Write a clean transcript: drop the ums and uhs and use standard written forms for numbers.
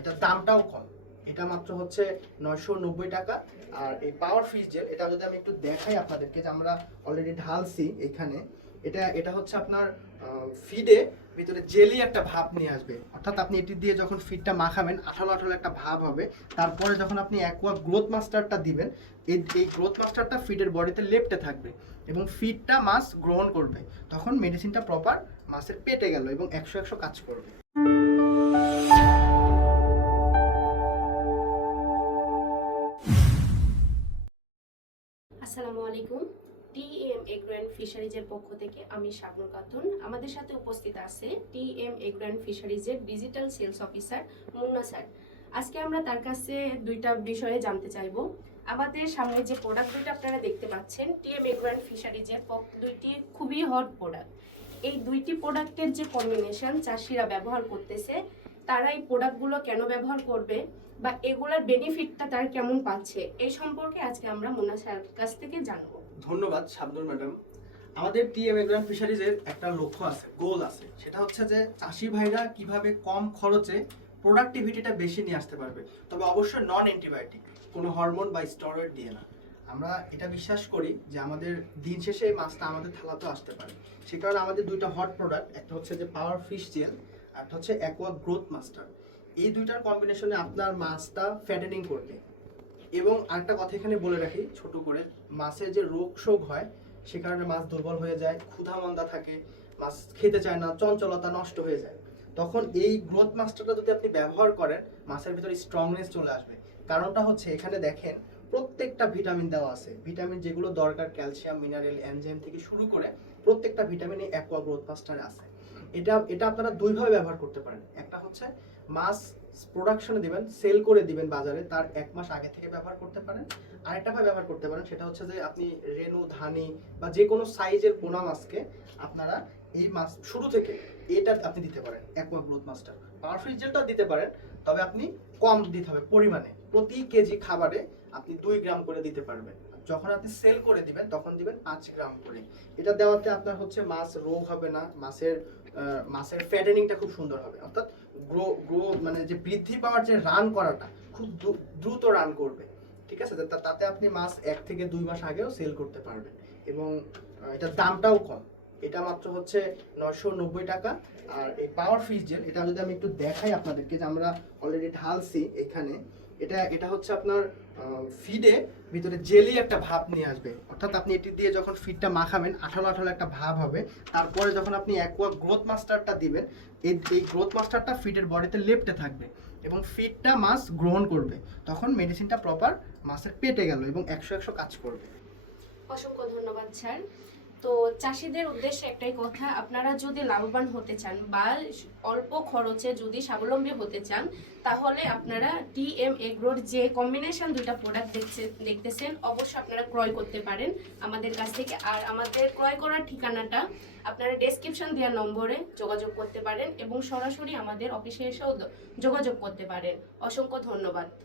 এটার দামটাও কম। এটা মাত্র হচ্ছে 990 টাকা। আর এই পাওয়ার ফিশ জেল এটা যদি আমি একটু দেখাই আপনাদেরকে, যে আমরা অলরেডি ঢালছি এখানে। এটা হচ্ছে আপনার ফিডে ভিতরে জেলি একটা ভাব নিয়ে আসবে, অর্থাৎ আপনি এটি দিয়ে যখন ফিডটা মাখাবেন আঠালো আঠালো একটা ভাব হবে। তারপরে যখন আপনি অ্যাকোয়া গ্রোথ মাস্টারটা দিবেন, এই গ্রোথ মাস্টারটা ফিডের বডিতে লেপ্টে থাকবে এবং ফিডটা মাছ গ্রহণ করবে। তখন মেডিসিনটা প্রপার মাছের পেটে গেল এবং 100 কাজ করবে। আসসালামু আলাইকুম। টিএম এগ্রো অ্যান্ড ফিশারিজের পক্ষ থেকে আমি শাবনুর খাতুন। আমাদের সাথে উপস্থিত আছে টিএম এগ্রো অ্যান্ড ফিশারিজের digital sales officer Munna sir. আজকে আমরা তার কাছে দুইটা বিষয়ে জানতে চাইবো। আমাদের সামনে যে প্রোডাক্ট দুইটা আপনারা দেখতে পাচ্ছেন, টিএম এগ্রো অ্যান্ড ফিশারিজের দুইটি খুবই হট প্রোডাক্ট। এই দুইটি প্রোডাক্টের যে কম্বিনেশন চাষিরা ব্যবহার করতেছে, তারা এই প্রোডাক্টগুলো কেন ব্যবহার করবে বা এগুলোর বেনিফিটটা তারা কেমন পাচ্ছে, এই সম্পর্কে আজকে আমরা মুন্না স্যারের কাছ থেকে জানবো। ধন্যবাদ শাবনুর ম্যাডাম। আমাদের টিএম এগ্রো অ্যান্ড ফিশারিজের একটা লক্ষ্য আছে, গোল আছে। সেটা হচ্ছে যে চাষি ভাইরা কিভাবে কম খরচে প্রোডাক্টিভিটিটা বেশি নিয়ে আসতে পারবে, তবে অবশ্যই নন অ্যান্টিবায়োটিক, কোনো হরমোন বা স্টেরয়েড দিয়ে না। আমরা এটা বিশ্বাস করি যে আমাদের দিন শেষে এই মাছটা আমাদের থালাতেও আসতে পারে। সে কারণে আমাদের দুইটা হট প্রোডাক্ট, একটা হচ্ছে যে পাওয়ার ফিশ জেল, আর একটা হচ্ছে অ্যাকোয়া গ্রোথ মাস্টার। এই দুইটার কম্বিনেশনে আপনার মাছটা ফ্যাটেনিং করবে। এবং আরেকটা কথা এখানে বলে রাখি ছোট করে, মাছের যে রোগ শোক হয় সে কারণে মাছ দুর্বল হয়ে যায়, ক্ষুধা মন্দা থাকে, মাছ খেতে চায় না, চঞ্চলতা নষ্ট হয়ে যায়। তখন এই গ্রোথ মাস্টারটা যদি আপনি ব্যবহার করেন, মাছের ভিতরে স্ট্রংনেস চলে আসবে। কারণটা হচ্ছে এখানে দেখেন প্রত্যেকটা ভিটামিন দেওয়া আছে। ভিটামিন যেগুলো দরকার, ক্যালসিয়াম, মিনারেল, এনজাইম থেকে শুরু করে প্রত্যেকটা ভিটামিন এই অ্যাকোয়া গ্রোথ মাস্টারে আছে। এটা আপনারা দুইভাবে ব্যবহার করতে পারেন। একটা হচ্ছে মাছ প্রোডাকশনে দিবেন, সেল করে দিবেন বাজারে, তার 1 মাস আগে থেকে ব্যবহার করতে পারেন। আরেকটা ভাবে ব্যবহার করতে পারেন, সেটা হচ্ছে যে আপনি রেনু, ধানি বা যে কোনো সাইজের পোনা মাছকে আপনারা এই মাছ শুরু থেকে এটা আপনি দিতে পারেন, অ্যাকোয়া গ্রোথ মাস্টার। পাওয়ার ফিশ জেলটা দিতে পারেন, তবে আপনি কম দিতে হবে পরিমাণে। প্রতি কেজি খাবারে আপনি 2 গ্রাম করে দিতে পারবেন। যখন আপনি সেল করে দিবেন তখন দিবেন 5 গ্রাম করে। এটা দেওয়াতে আপনার হচ্ছে মাছ রোগ হবে না, মাছের ফ্যাটেনিংটা খুব সুন্দর হবে, অর্থাৎ গ্রো গ্রো মানে যে বৃদ্ধি পাওয়ার যে রান করাটা খুব দ্রুত রান করবে। ঠিক আছে, তাতে আপনি মাছ 1 থেকে 2 মাস আগেও সেল করতে পারবেন এবং এটার দামটাও কম। এটা মাত্র হচ্ছে 990 টাকা। আর এই পাওয়ার ফিশ জেল এটা যদি আমি একটু দেখাই আপনাদেরকে, যে আমরা অলরেডি ঢালছি এখানে। এটা হচ্ছে আপনার ফিডে ভিতরে জেলি একটা ভাব নিয়ে আসবে, অর্থাৎ আপনি এটি দিয়ে যখন ফিডটা মাখাবেন আঠালো আঠালো একটা ভাব হবে। তারপরে যখন আপনি অ্যাকোয়া গ্রোথ মাস্টারটা দিবেন, এই গ্রোথ মাস্টারটা ফিডের বডিতে লেপ্টে থাকবে এবং ফিডটা মাছ গ্রহণ করবে। তখন মেডিসিনটা প্রপার মাছের পেটে গেল এবং 100 কাজ করবে। অসংখ্য ধন্যবাদ স্যার। তো চাষিদের উদ্দেশ্যে একটাই কথা, আপনারা যদি লাভবান হতে চান বা অল্প খরচে যদি স্বাবলম্বী হতে চান, তাহলে আপনারা টিএম এগ্রোর যে কম্বিনেশন দুইটা প্রোডাক্ট দেখতেছেন অবশ্যই আপনারা ক্রয় করতে পারেন আমাদের কাছ থেকে। আর আমাদের ক্রয় করার ঠিকানাটা আপনারা ডেসক্রিপশন দেওয়া নম্বরে যোগাযোগ করতে পারেন এবং সরাসরি আমাদের অফিসে এসেও যোগাযোগ করতে পারেন। অসংখ্য ধন্যবাদ।